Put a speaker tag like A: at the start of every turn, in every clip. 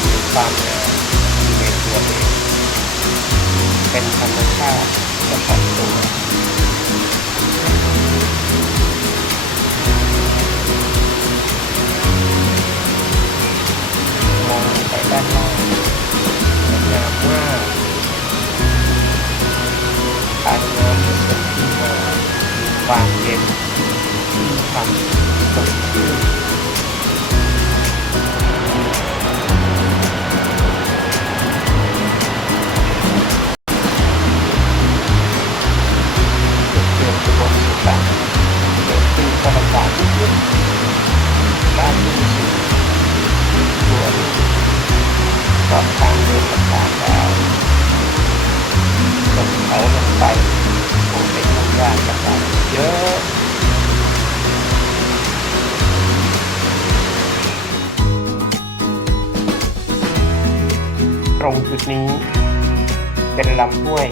A: จะมีความงามอยู่ในตัวเองเป็นธรรมชาติเฉพาะตัวมองไปด้านล่างสวยงามมากทานน้ำที่สดงามความเย็นความสดชื่น ตรงจุดนี้ เป็นลำห้วย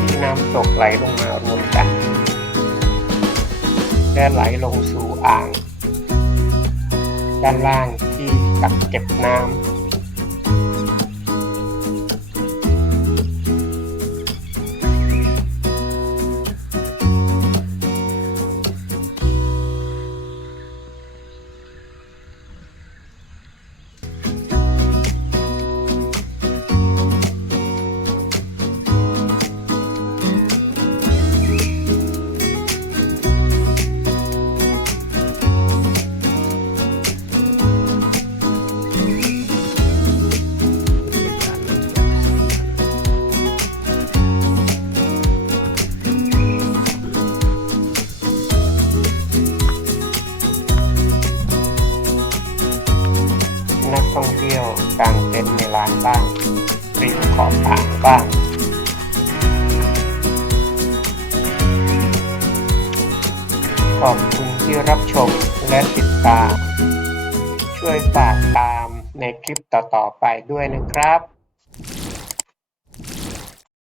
A: ที่น้ำตกไหลลงมารวมกัน และไหลลงสู่อ่าง ด้านล่างที่กักเก็บน้ำ ยวกางเต็นท์ในร้านบ้างริมขอบอ่างบ้างขอบคุณที่รับชมและติดตาม ช่วยฝากตามในคลิปต่อๆไปด้วยนะครับ